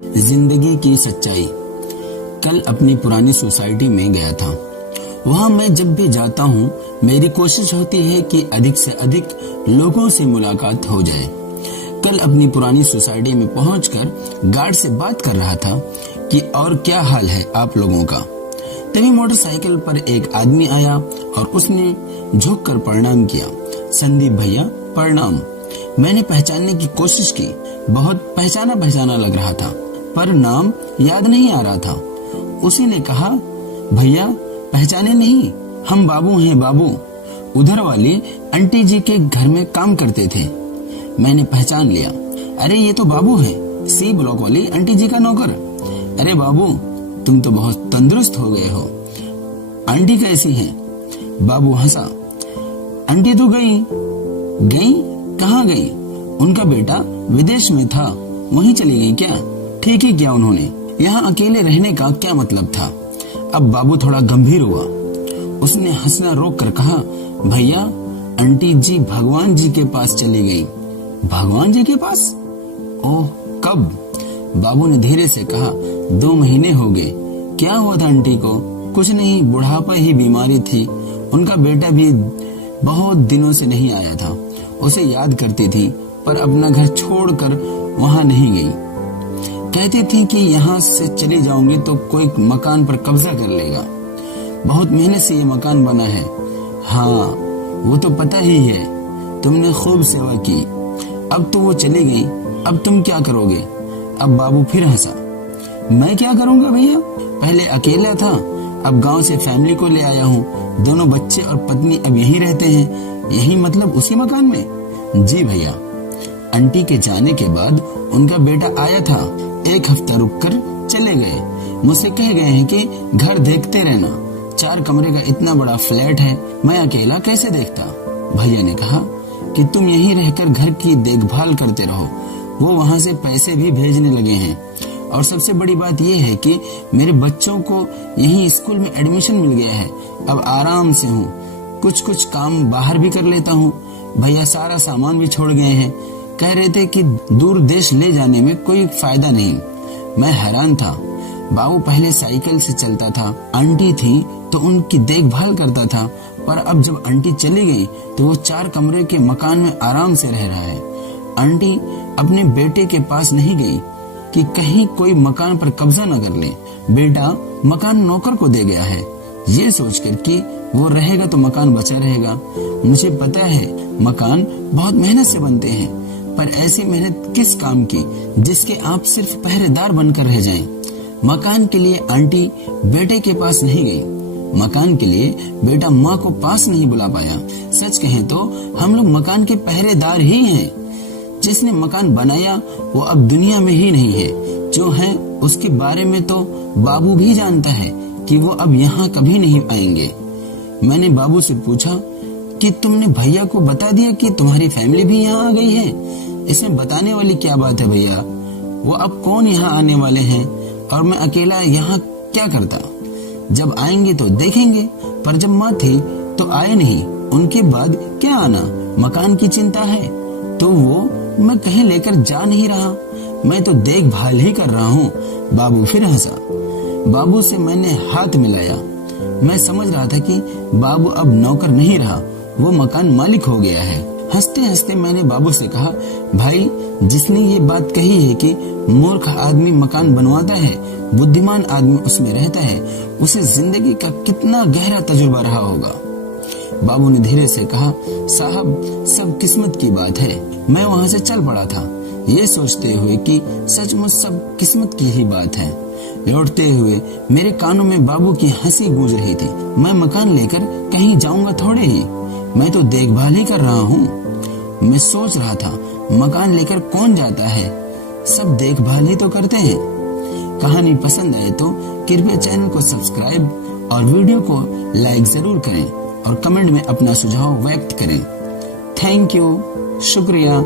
जिंदगी की सच्चाई। कल अपनी पुरानी सोसाइटी में गया था। वहां मैं जब भी जाता हूँ मेरी कोशिश होती है कि अधिक से अधिक लोगों से मुलाकात हो जाए। कल अपनी पुरानी सोसाइटी में पहुंचकर गार्ड से बात कर रहा था कि और क्या हाल है आप लोगों का। तभी मोटरसाइकिल पर एक आदमी आया और उसने झुककर प्रणाम किया। संदीप भैया प्रणाम। मैंने पहचानने की कोशिश की, बहुत पहचाना पहचाना लग रहा था पर नाम याद नहीं आ रहा था। उसी ने कहा, भैया पहचाने नहीं, हम बाबू हैं बाबू, उधर वाली आंटी जी के घर में काम करते थे। मैंने पहचान लिया, अरे ये तो बाबू हैं, सी ब्लॉक वाली आंटी जी का नौकर। अरे बाबू तुम तो बहुत तंदुरुस्त हो गए हो, आंटी कैसी हैं? बाबू हंसा, आंटी तो गई कहाँ गई? उनका बेटा विदेश में था, वहीं चली गई क्या? ठीक ही किया उन्होंने, यहाँ अकेले रहने का क्या मतलब था? अब बाबू थोड़ा गंभीर हुआ। उसने हंसना रोक कर कहा, भैया आंटी जी भगवान जी के पास चली गई। भगवान जी के पास? ओह कब? बाबू ने धीरे से कहा, 2 महीने हो गए। क्या हुआ था आंटी को? कुछ नहीं, बुढ़ापा ही बीमारी थी। उनका बेटा भी बहुत दिनों से नहीं आया था, उसे याद करती थी पर अपना घर छोड़कर वहां नहीं गई। कहती थी कि यहाँ से चली जाऊंगी तो कोई मकान पर कब्जा कर लेगा। बहुत मेहनत से ये मकान बना है। हाँ वो तो पता ही है, तुमने खूब सेवा की। अब तो वो चली गई, अब तुम क्या करोगे? अब बाबू फिर हंसा, मैं क्या करूंगा भैया, पहले अकेला था, अब गांव से फैमिली को ले आया हूँ। दोनों बच्चे और पत्नी अब यहीं रहते हैं। यही मतलब उसी मकान में? जी भैया। आंटी के जाने के बाद उनका बेटा आया था, 1 हफ्ता रुककर चले गए। मुझसे कह गए हैं कि घर देखते रहना, 4 कमरे का इतना बड़ा फ्लैट है, मैं अकेला कैसे देखता? भैया ने कहा कि तुम यहीं रहकर घर की देखभाल करते रहो। वो वहाँ से पैसे भी भेजने लगे हैं और सबसे बड़ी बात यह है कि मेरे बच्चों को यहीं स्कूल में एडमिशन मिल गया है। अब आराम से हूँ, कुछ काम बाहर भी कर लेता हूँ। भैया सारा सामान भी छोड़ गए हैं, कह रहे थे कि दूर देश ले जाने में कोई फायदा नहीं। मैं हैरान था। बाबू पहले साइकिल से चलता था, आंटी थी तो उनकी देखभाल करता था, पर अब जब आंटी चली गई तो वो 4 कमरे के मकान में आराम से रह रहा है। आंटी अपने बेटे के पास नहीं गई कि कहीं कोई मकान पर कब्जा न कर ले। बेटा मकान नौकर को दे गया है, ये सोचकर कि वो रहेगा तो मकान बचा रहेगा। मुझे पता है मकान बहुत मेहनत से बनते हैं, पर ऐसी मेहनत किस काम की जिसके आप सिर्फ पहरेदार बनकर रह जाएं। मकान के लिए आंटी बेटे के पास नहीं गई, मकान के लिए बेटा माँ को पास नहीं बुला पाया। सच कहें तो हम लोग मकान के पहरेदार ही हैं। जिसने मकान बनाया वो अब दुनिया में ही नहीं है, जो है उसके बारे में तो बाबू भी जानता है कि वो अब यहाँ कभी नहीं आएंगे। मैंने बाबू से पूछा कि तुमने भैया को बता दिया कि तुम्हारी फैमिली भी यहाँ आ गई है? इसमें बताने वाली क्या बात है भैया, वो अब कौन यहाँ आने वाले हैं और मैं अकेला यहाँ क्या करता? जब आएंगे तो देखेंगे, पर जब माँ थी तो आए नहीं, उनके बाद क्या आना? मकान की चिंता है तो वो मैं कहीं लेकर जा नहीं रहा, मैं तो देखभाल ही कर रहा हूँ। बाबू फिर हंसा। बाबू से मैंने हाथ मिलाया। मैं समझ रहा था कि बाबू अब नौकर नहीं रहा, वो मकान मालिक हो गया है। हंसते हंसते मैंने बाबू से कहा, भाई जिसने ये बात कही है कि मूर्ख आदमी मकान बनवाता है, बुद्धिमान आदमी उसमें रहता है, उसे जिंदगी का कितना गहरा तजुर्बा रहा होगा। बाबू ने धीरे से कहा, साहब सब किस्मत की बात है। मैं वहाँ से चल पड़ा था ये सोचते हुए कि सचमुच सब किस्मत की ही बात है। लौटते हुए मेरे कानों में बाबू की हंसी गूंज रही थी। मैं मकान लेकर कहीं जाऊंगा थोड़े ही, मैं तो देखभाल ही कर रहा हूँ। मैं सोच रहा था मकान लेकर कौन जाता है, सब देखभाल ही तो करते हैं। कहानी पसंद आए तो कृपया चैनल को सब्सक्राइब और वीडियो को लाइक जरूर करें और कमेंट में अपना सुझाव व्यक्त करें। थैंक यू, शुक्रिया।